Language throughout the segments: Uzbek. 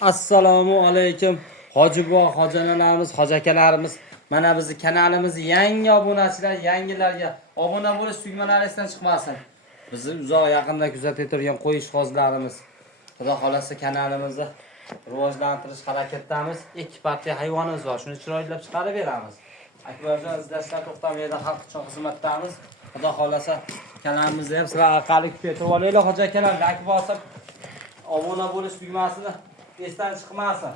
Assalomu alaykum. Hojibo, hojonalarimiz, hojakalarimiz. Mana bizning kanalimiz yangi obunachilar, yangilarga obuna bo'lish tugmalaridan chiqmasin. Bizni uzoq yaqinda kuzatib turgan qo'yish hozlarimiz. Xudo xolasa kanalimizni rivojlantirish harakatdamiz. Ikki partiya hayvonimiz bor. Shuni chiroylab chiqarib beramiz. Akbarjon izlashlar to'xtamaydi, xalq uchun xizmatdamiz. Xudo xolasa kanalimizni ham sizlar orqali ko'tarib olaylik, hojakalar. Like bosib obuna bo'lish tugmasini esdan chiqmasin.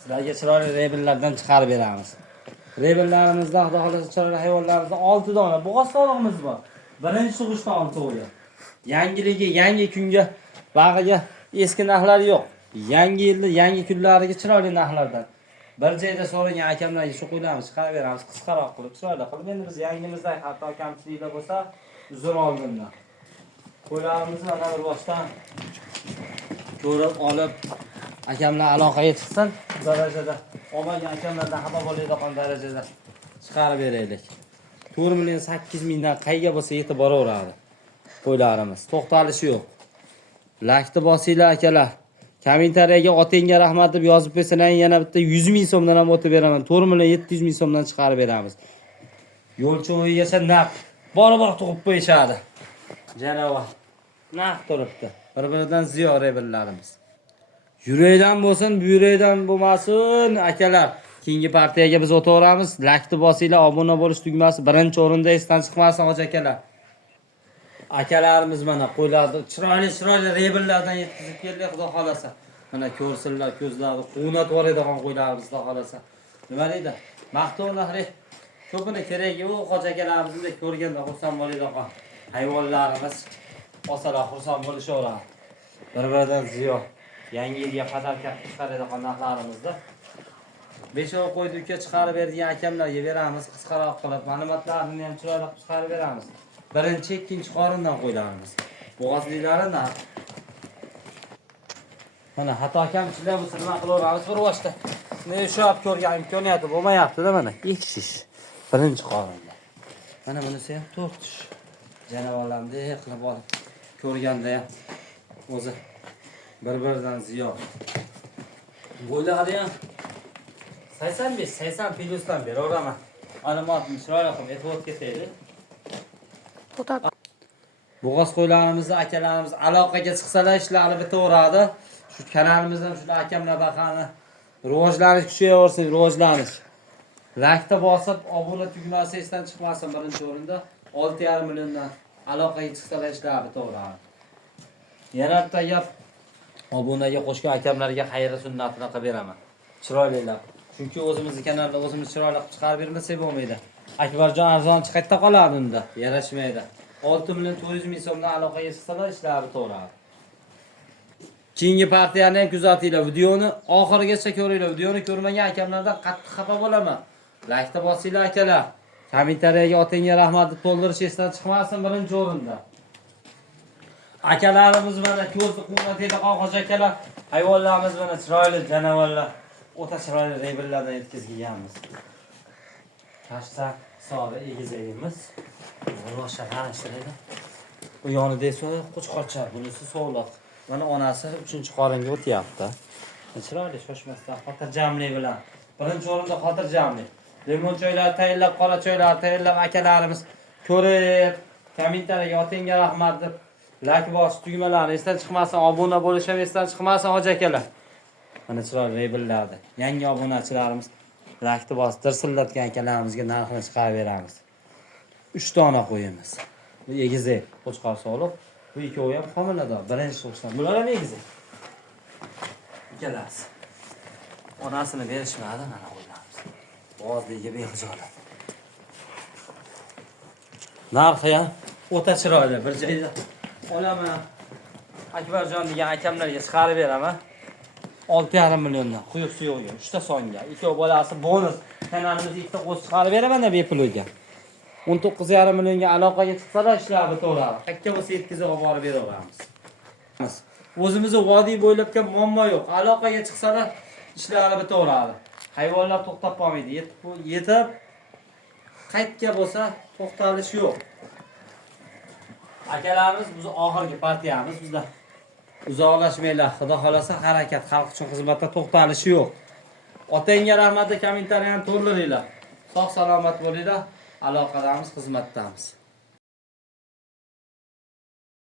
Sizlarga chiroyli rebellardan chiqarib beramiz. Rebellarimizda xudo xolasa chiroyli hayvonlarimizda 6 dona bo'g'oz sog'lig'imiz bor. Birinchi tug'ishdan to'g'ri. Yangiligi, yangi kunga bag'iga eski narxlar yo'q. Yangi yilda, yangi kunlariga chiroyli narxlardan. Bir joyda so'ragan akamlarga shu qo'ylarimizni chiqarib beramiz, qisqaroq qilib, chiroyli qilib. Endi biz yangimizda hatto kamchiliklar bo'lsa, uzr oldindan. Qo'ylarimizni mana bir boshdan ko'rib olib, akamlar aloqaga chiqsin, darajada olmagan akamlardan xabar bo'ladigan darajada chiqarib beraylik. 4 million 8 mingdan qayga bo'lsa yetib boraveradi. Qo'ylarimiz to'xtalishi yo'q. Lakni bosinglar akalar. Kommentariyaga otingga rahmat deb yozib qo'ysalar, yana bitta 100 ming so'mdan ham o'tib beraman. 4 million 700 ming so'mdan chiqarib beramiz. Yo'lcho'yigacha naq bor tug'ib qo'yishadi. Janovar. Naq turibdi. Bir-biridan ziyo rebellarimiz. Yurakdan bo'lsin, buyrakdan bo'lmasin, akalar. Keyingi partiyaga biz o'taveramiz. Lakni bosinglar, obuna bo'lish tugmasi birinchi o'rinda esdan chiqmasin, akalar. Akalarimiz mana qo'ylarni chiroyli rebellardan yetkazib keldik, xudo xolasa. Mana ko'rsinlar, ko'zlari quvnat bor edigan qo'ylarimiz, xudo xolasa. Nima deydi? Maqtovlar ko'pini keragi yo'q, akalarimizni ko'rganda xursand bo'ladigan hayvonlarimiz osalar xursand bo'lishaveradi. Bir-biridan ziyo. Yangi yilga qadar chiqaradigan narxlarimizda 5 oy qo'ydi uka chiqarib bergan akamlarga beramiz, qisqaroq qilib, ma'lumotlarni ham chiroyli chiqarib beramiz. Birinchi, ikkinchi qorindan qo'ylarimiz. Bo'g'ozliklari narx. Mana xato kamchiliklar bo'lsa nima qilaveramiz bir boshda. Ne shu olib ko'rgan imkoniyati bo'lmayapti-da mana. Ekish. Birinchi qorinda. Mana bunisi ham 4 tush. Janavorlarni qilib olib ko'rganda ham o'zi bir-biridan ziyo. Bo'ylari ham 80 plyusdan beraveraman. Ma'lumotni chiroyli qilib e'tibor ketaylik. Bo'g'oz qo'ylarimizni akalarimiz aloqaga chiqsalar ishlari bitaveradi. Shu kanalimizdan shu akamlar baqani rivojlanish kuchayaversin, rivojlanish. Lakda bosib obuna tugmasi esdan chiqmasin birinchi o'rinda 6,5 milliondan aloqaga chiqsalar ishlari bitaveradi. Yana bitta gap obunaga qo'shgan akamlarga xayri sunnatini qilib beraman. Chiroylilar. Chunki o'zimizning kanalda o'zimiz chiroyli qilib chiqarib bermasak bo'lmaydi. Akbarjon arzon chiqayotda qoladi unda, yarashmaydi. 6 million 400 ming so'mdan aloqaga chiqsalar ishlari to'g'radi. Keyingi partiyani ham kuzatinglar, videoni oxirigacha ko'ringlar. Videoni ko'rmagan akamlardan qattiq xafa bo'laman. Like bosinglar akalar. Kommentariyaga otingga rahmat deb to'ldirish esdan chiqmasin birinchi o'rinda. Akalarimiz mana ko'zni quvvatida qo'g'oz akalar, hayvonlarimiz mana chiroyli janavorlar, o'ta chiroyli rebellardan yetkazganmiz. Tashsa hisobi egizayimiz. Boshqa qarashtiradi. Bu yonida esa qo'chqorcha, bunisi so'liq. Mana onasi 3-qoringa o'tyapti. Chiroyli shoshmasdan xotirjamlik bilan. Birinchi o'rinda xotirjamlik. Limon choylar tayyorlab, qora choylar tayyorlab akalarimiz ko'rib, kommentariyaga otingga rahmat deb like bos tugmalarni esdan chiqmasin, obuna bo'lish ham esdan chiqmasin akalar. Mana chiroyli rebellardi. Yangi obunachilarimiz like bos dirsillatgan akalarimizga narxini chiqarib beramiz. 3 dona qo'yamiz. Bu egizak, qo'chqor soliq. Bu ikkovi ham homilador. Birinchi tug'ishdan. Bular ham egizak. Ikkalasi. Onasini berishmadi mana qo'yamiz. Bo'g'ozligiga behijolat. Narxi ham o'ta chiroyli. Bir joyda olaman. Akbarjon degan akamlarga chiqarib beraman. 6,5 milliondan quyuq suyuqga 3 ta songa. Ikkovi bolasi bonus. Kanalimizga ikkita qo'sh chiqarib beraman-da bepulga. 19,5 millionga aloqaga chiqsalar ishlari bitaveradi. Hakka bo'lsa yetkazib olib borib beraveramiz. O'zimizning vodiy bo'ylabga muammo yo'q. Aloqaga chiqsalar ishlari bitaveradi. Hayvonlar to'xtab qolmaydi. Yetib qaytga bo'lsa to'xtalish yo'q. Akalarimiz biz oxirgi partiyamiz bizda. uzoqlashmanglar. Xudo xolasa harakat, xalq uchun xizmatda to'xtalishi yo'q. Otangga rahmat, kommentariyani to'ldiringlar. Sog' salomat bo'linglar. Aloqadamiz, xizmatdamiz.